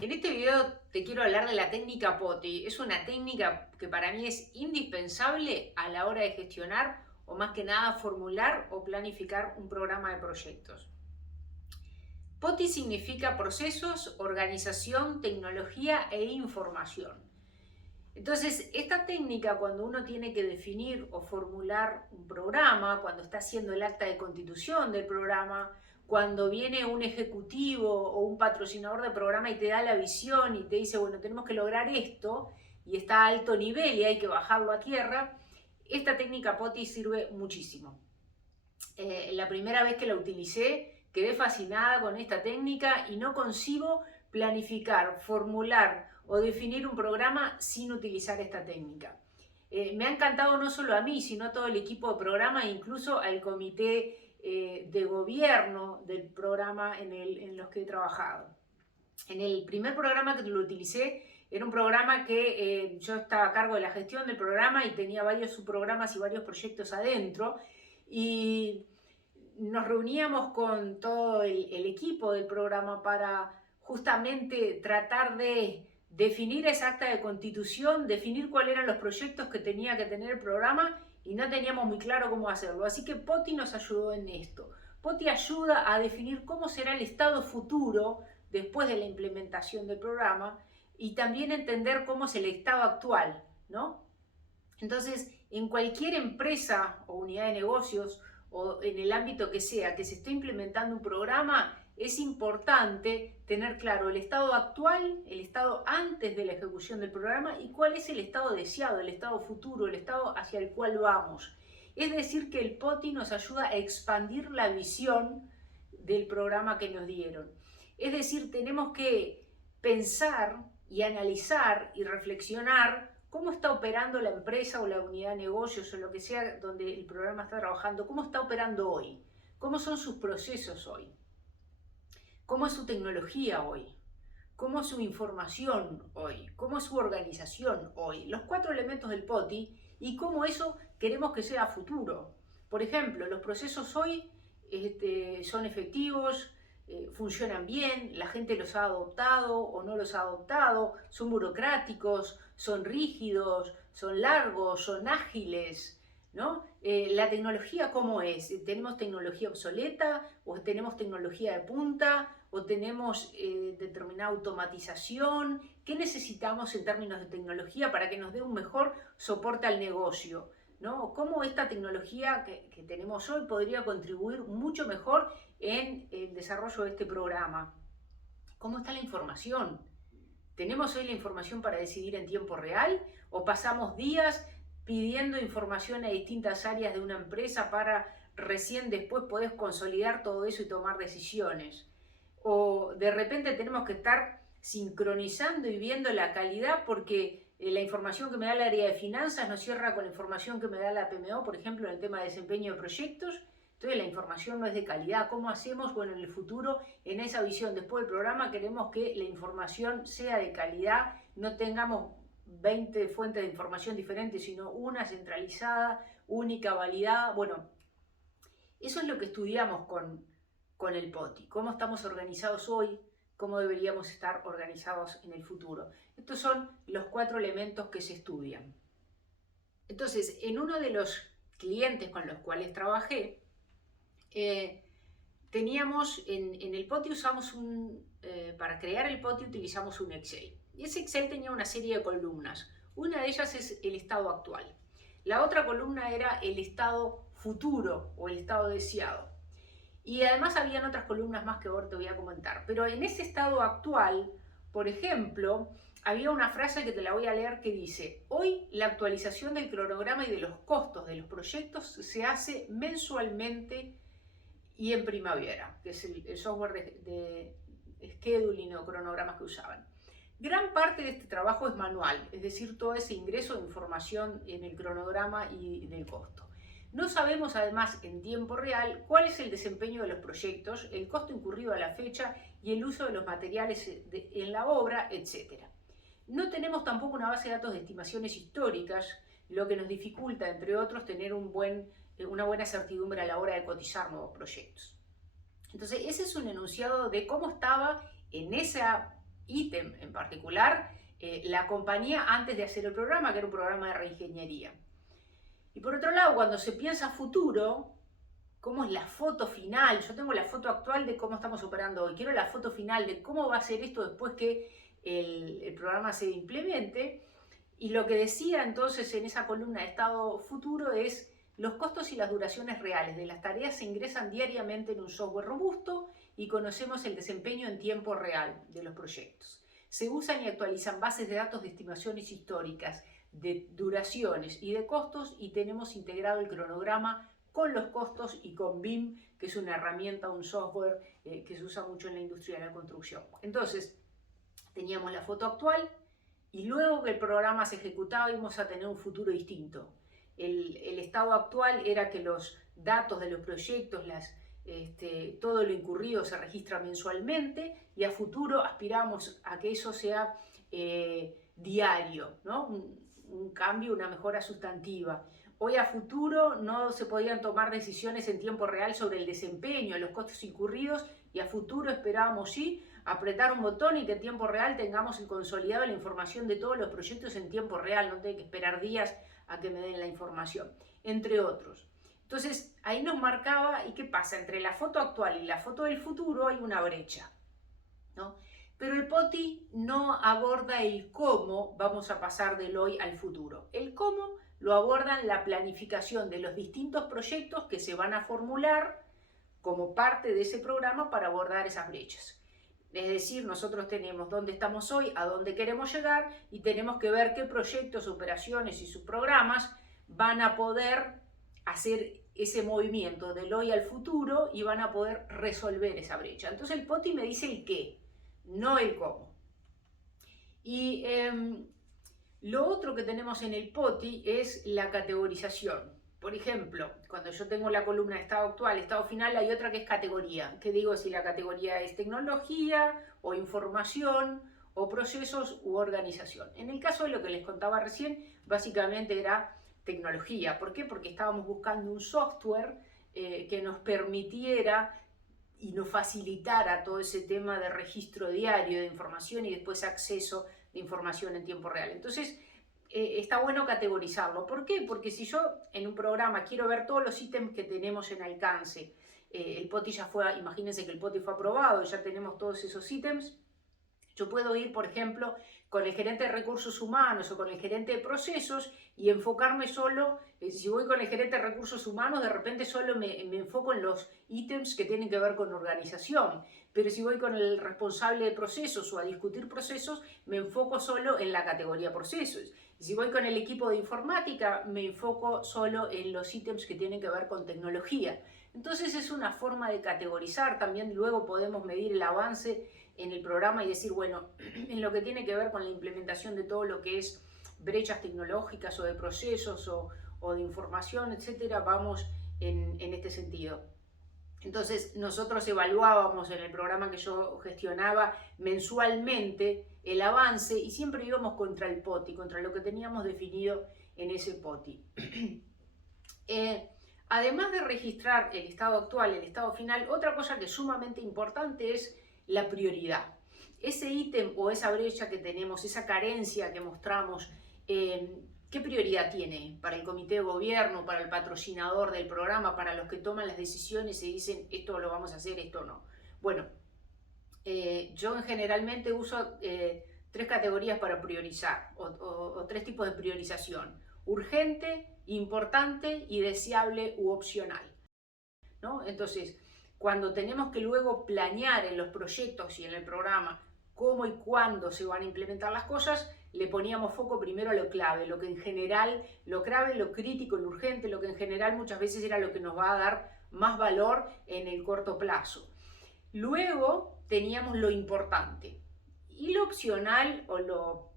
En este video te quiero hablar de la técnica POTI. Es una técnica que para mí es indispensable a la hora de gestionar o más que nada formular o planificar un programa de proyectos. POTI significa procesos, organización, tecnología e información. Entonces, esta técnica, cuando uno tiene que definir o formular un programa, cuando está haciendo el acta de constitución del programa, cuando viene un ejecutivo o un patrocinador de programa y te da la visión y te dice, bueno, tenemos que lograr esto, y está a alto nivel y hay que bajarlo a tierra, esta técnica POTI sirve muchísimo. La primera vez que la utilicé, quedé fascinada con esta técnica y no concibo planificar, formular o definir un programa sin utilizar esta técnica. Me ha encantado no solo a mí, sino a todo el equipo de programa e incluso al comité de gobierno del programa en los que he trabajado. En el primer programa que lo utilicé, era un programa que yo estaba a cargo de la gestión del programa y tenía varios subprogramas y varios proyectos adentro. Y nos reuníamos con todo el equipo del programa para justamente tratar de definir esa acta de constitución, definir cuáles eran los proyectos que tenía que tener el programa y no teníamos muy claro cómo hacerlo. Así que POTI nos ayudó en esto. POTI ayuda a definir cómo será el estado futuro después de la implementación del programa y también entender cómo es el estado actual, ¿no? Entonces, en cualquier empresa o unidad de negocios o en el ámbito que sea que se esté implementando un programa, es importante tener claro el estado actual, el estado antes de la ejecución del programa y cuál es el estado deseado, el estado futuro, el estado hacia el cual vamos. Es decir, que el POTI nos ayuda a expandir la visión del programa que nos dieron. Es decir, tenemos que pensar y analizar y reflexionar cómo está operando la empresa o la unidad de negocios o lo que sea donde el programa está trabajando, cómo está operando hoy, cómo son sus procesos hoy, cómo es su tecnología hoy, cómo es su información hoy, cómo es su organización hoy, los 4 elementos del POTI y cómo eso queremos que sea futuro. Por ejemplo, los procesos hoy son efectivos, funcionan bien, la gente los ha adoptado o no los ha adoptado, son burocráticos, son rígidos, son largos, son ágiles, ¿no? La tecnología, ¿cómo es? ¿Tenemos tecnología obsoleta o tenemos tecnología de punta o tenemos determinada automatización? ¿Qué necesitamos en términos de tecnología para que nos dé un mejor soporte al negocio? ¿No? ¿Cómo esta tecnología que tenemos hoy podría contribuir mucho mejor en el desarrollo de este programa? ¿Cómo está la información? ¿Tenemos hoy la información para decidir en tiempo real o pasamos días pidiendo información a distintas áreas de una empresa para recién después poder consolidar todo eso y tomar decisiones? O de repente tenemos que estar sincronizando y viendo la calidad porque la información que me da el área de finanzas no cierra con la información que me da la PMO, por ejemplo, en el tema de desempeño de proyectos. Entonces la información no es de calidad. ¿Cómo hacemos? Bueno, en el futuro, en esa visión, después del programa, queremos que la información sea de calidad, no tengamos 20 fuentes de información diferentes, sino una centralizada, única, validada. Bueno, eso es lo que estudiamos con el POTI. ¿Cómo estamos organizados hoy? ¿Cómo deberíamos estar organizados en el futuro? Estos son los 4 elementos que se estudian. Entonces, en uno de los clientes con los cuales trabajé, teníamos en el POTI usamos para crear el POTI utilizamos un Excel. Y ese Excel tenía una serie de columnas. Una de ellas es el estado actual. La otra columna era el estado futuro o el estado deseado. Y además habían otras columnas más que ahora te voy a comentar. Pero en ese estado actual, por ejemplo, había una frase que te la voy a leer que dice: hoy la actualización del cronograma y de los costos de los proyectos se hace mensualmente y en primavera, que es el software de scheduling o cronogramas que usaban. Gran parte de este trabajo es manual, es decir, todo ese ingreso de información en el cronograma y en el costo. No sabemos además en tiempo real cuál es el desempeño de los proyectos, el costo incurrido a la fecha y el uso de los materiales en la obra, etc. No tenemos tampoco una base de datos de estimaciones históricas, lo que nos dificulta, entre otros, tener una buena certidumbre a la hora de cotizar nuevos proyectos. Entonces, ese es un enunciado de cómo estaba en esa ítem en particular, la compañía antes de hacer el programa, que era un programa de reingeniería. Y por otro lado, cuando se piensa a futuro, ¿cómo es la foto final? Yo tengo la foto actual de cómo estamos operando hoy. Quiero la foto final de cómo va a ser esto después que el programa se implemente. Y lo que decía entonces en esa columna de estado futuro es: los costos y las duraciones reales de las tareas se ingresan diariamente en un software robusto y conocemos el desempeño en tiempo real de los proyectos. Se usan y actualizan bases de datos de estimaciones históricas, de duraciones y de costos, y tenemos integrado el cronograma con los costos y con BIM, que es una herramienta, un software que se usa mucho en la industria de la construcción. Entonces, teníamos la foto actual y luego que el programa se ejecutaba íbamos a tener un futuro distinto. El estado actual era que los datos de los proyectos, todo lo incurrido se registra mensualmente, y a futuro aspiramos a que eso sea diario, ¿no? Un cambio, una mejora sustantiva. Hoy a futuro no se podían tomar decisiones en tiempo real sobre el desempeño, los costos incurridos, y a futuro esperábamos sí apretar un botón y que en tiempo real tengamos consolidado la información de todos los proyectos en tiempo real, no tengo que esperar días a que me den la información, entre otros. Entonces ahí nos marcaba, ¿y qué pasa? Entre la foto actual y la foto del futuro hay una brecha, ¿no? Pero el POTI no aborda el cómo vamos a pasar del hoy al futuro. El cómo lo abordan la planificación de los distintos proyectos que se van a formular como parte de ese programa para abordar esas brechas. Es decir, nosotros tenemos dónde estamos hoy, a dónde queremos llegar, y tenemos que ver qué proyectos, operaciones y subprogramas van a poder hacer ese movimiento del hoy al futuro y van a poder resolver esa brecha. Entonces el POTI me dice el qué, no el cómo. Y lo otro que tenemos en el POTI es la categorización. Por ejemplo, cuando yo tengo la columna de estado actual, estado final, hay otra que es categoría. Que digo si la categoría es tecnología o información o procesos u organización. En el caso de lo que les contaba recién, básicamente era tecnología. ¿Por qué? Porque estábamos buscando un software que nos permitiera y nos facilitara todo ese tema de registro diario de información y después acceso de información en tiempo real. Entonces, está bueno categorizarlo. ¿Por qué? Porque si yo en un programa quiero ver todos los ítems que tenemos en alcance, el POTI ya fue, imagínense que el POTI fue aprobado, ya tenemos todos esos ítems, yo puedo ir, por ejemplo, con el gerente de recursos humanos o con el gerente de procesos y enfocarme solo, si voy con el gerente de recursos humanos, de repente solo me enfoco en los ítems que tienen que ver con organización. Pero si voy con el responsable de procesos o a discutir procesos, me enfoco solo en la categoría procesos. Y si voy con el equipo de informática, me enfoco solo en los ítems que tienen que ver con tecnología. Entonces es una forma de categorizar. También luego podemos medir el avance en el programa y decir, bueno, en lo que tiene que ver con la implementación de todo lo que es brechas tecnológicas o de procesos o de información, etcétera, vamos en este sentido. Entonces nosotros evaluábamos en el programa que yo gestionaba mensualmente el avance y siempre íbamos contra el POTI, contra lo que teníamos definido en ese POTI. Además de registrar el estado actual, el estado final, otra cosa que es sumamente importante es la prioridad. Ese ítem o esa brecha que tenemos, esa carencia que mostramos, ¿qué prioridad tiene para el comité de gobierno, para el patrocinador del programa, para los que toman las decisiones y dicen esto lo vamos a hacer, esto no? Bueno, yo generalmente uso 3 categorías para priorizar o 3 tipos de priorización: urgente, importante y deseable u opcional, ¿no? Entonces, cuando tenemos que luego planear en los proyectos y en el programa cómo y cuándo se van a implementar las cosas, le poníamos foco primero a lo clave, lo que en general, lo clave, lo crítico, lo urgente, lo que en general muchas veces era lo que nos va a dar más valor en el corto plazo. Luego teníamos lo importante y lo opcional o lo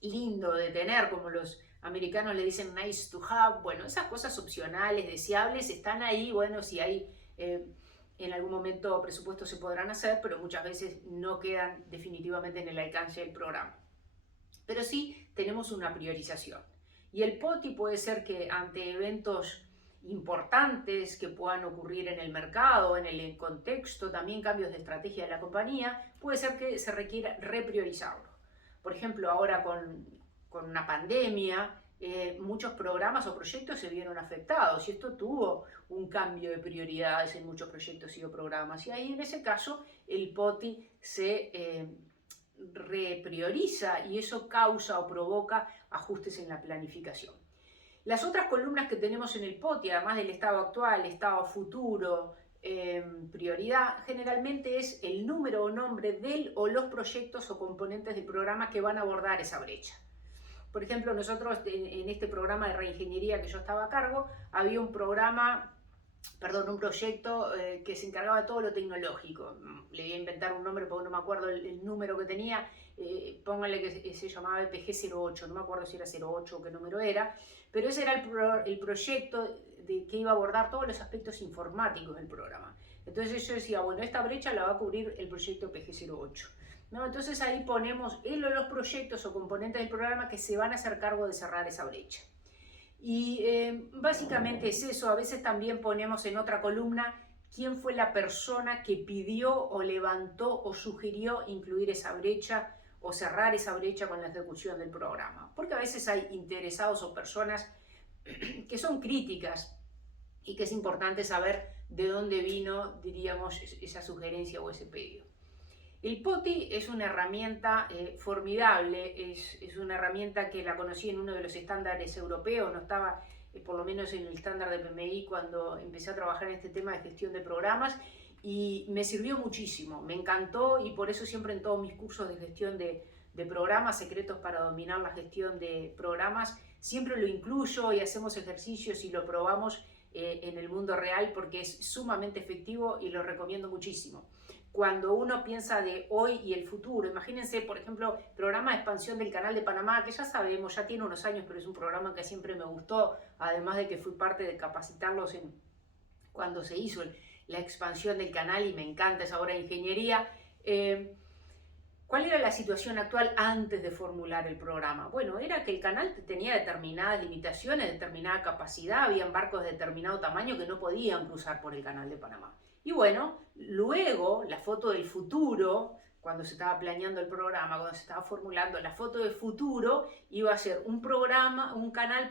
lindo de tener, como los americanos le dicen nice to have. Bueno, esas cosas opcionales, deseables, están ahí. Bueno, si hay en algún momento presupuestos se podrán hacer, pero muchas veces no quedan definitivamente en el alcance del programa. Pero sí tenemos una priorización. Y el POTI puede ser que ante eventos importantes que puedan ocurrir en el mercado, en el contexto, también cambios de estrategia de la compañía, puede ser que se requiera repriorizarlo. Por ejemplo, ahora con una pandemia, muchos programas o proyectos se vieron afectados y esto tuvo un cambio de prioridades en muchos proyectos y o programas. Y ahí en ese caso el POTI se reprioriza y eso causa o provoca ajustes en la planificación. Las otras columnas que tenemos en el POTI, además del estado actual, estado futuro, prioridad, generalmente es el número o nombre del o los proyectos o componentes del programa que van a abordar esa brecha. Por ejemplo, nosotros en este programa de reingeniería que yo estaba a cargo, había un proyecto que se encargaba de todo lo tecnológico. Le voy a inventar un nombre porque no me acuerdo el número que tenía. Pónganle que se llamaba EPG08, no me acuerdo si era 08 o qué número era, pero ese era el proyecto que iba a abordar todos los aspectos informáticos del programa. Entonces yo decía, bueno, esta brecha la va a cubrir el proyecto EPG08. ¿No? Entonces ahí ponemos los proyectos o componentes del programa que se van a hacer cargo de cerrar esa brecha. Y básicamente es eso. A veces también ponemos en otra columna quién fue la persona que pidió o levantó o sugirió incluir esa brecha o cerrar esa brecha con la ejecución del programa. Porque a veces hay interesados o personas que son críticas y que es importante saber de dónde vino, diríamos, esa sugerencia o ese pedido. El POTI es una herramienta formidable, es una herramienta que la conocí en uno de los estándares europeos, no estaba por lo menos en el estándar de PMI cuando empecé a trabajar en este tema de gestión de programas y me sirvió muchísimo, me encantó y por eso siempre en todos mis cursos de gestión de programas, secretos para dominar la gestión de programas, siempre lo incluyo y hacemos ejercicios y lo probamos en el mundo real porque es sumamente efectivo y lo recomiendo muchísimo. Cuando uno piensa de hoy y el futuro, imagínense, por ejemplo, programa de expansión del Canal de Panamá, que ya sabemos, ya tiene unos años, pero es un programa que siempre me gustó, además de que fui parte de capacitarlos cuando se hizo la expansión del canal y me encanta esa obra de ingeniería. ¿Cuál era la situación actual antes de formular el programa? Bueno, era que el canal tenía determinadas limitaciones, determinada capacidad, habían barcos de determinado tamaño que no podían cruzar por el Canal de Panamá. Y bueno, luego la foto del futuro, cuando se estaba planeando el programa, cuando se estaba formulando la foto del futuro, iba a ser un canal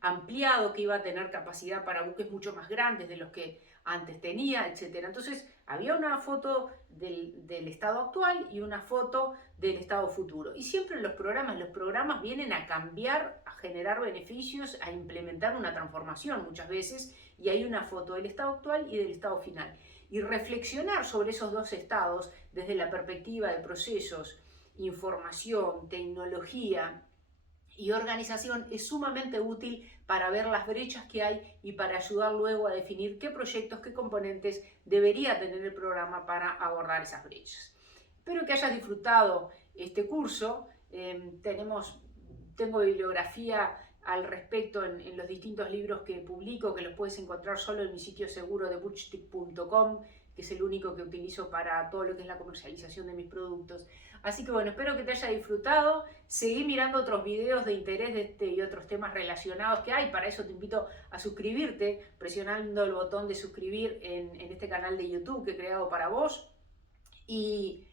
ampliado que iba a tener capacidad para buques mucho más grandes de los que antes tenía, etc. Entonces había una foto del estado actual y una foto del estado futuro. Y siempre los programas vienen a cambiar, a generar beneficios, a implementar una transformación muchas veces, y hay una foto del estado actual y del estado final. Y reflexionar sobre esos dos estados desde la perspectiva de procesos, información, tecnología y organización es sumamente útil para ver las brechas que hay y para ayudar luego a definir qué proyectos, qué componentes debería tener el programa para abordar esas brechas. Espero que hayas disfrutado este curso. Tengo bibliografía al respecto en los distintos libros que publico, que los puedes encontrar solo en mi sitio seguro de butchtick.com, que es el único que utilizo para todo lo que es la comercialización de mis productos. Así que bueno, espero que te haya disfrutado. Seguí mirando otros videos de interés de este y otros temas relacionados que hay. Para eso te invito a suscribirte, presionando el botón de suscribir en este canal de YouTube que he creado para vos. Y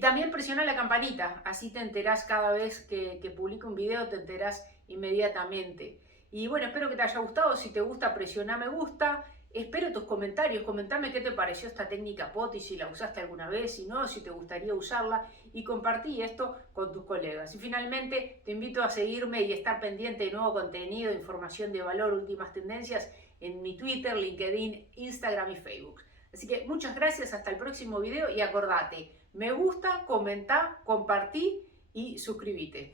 también presiona la campanita, así te enterás cada vez que publico un video, te enterás inmediatamente. Y bueno, espero que te haya gustado. Si te gusta, presiona me gusta. Espero tus comentarios, comentame qué te pareció esta técnica POTI, si la usaste alguna vez, si no, si te gustaría usarla, y compartí esto con tus colegas. Y finalmente te invito a seguirme y estar pendiente de nuevo contenido, información de valor, últimas tendencias en mi Twitter, LinkedIn, Instagram y Facebook. Así que muchas gracias, hasta el próximo video y acordate, me gusta, comentá, compartí y suscríbete.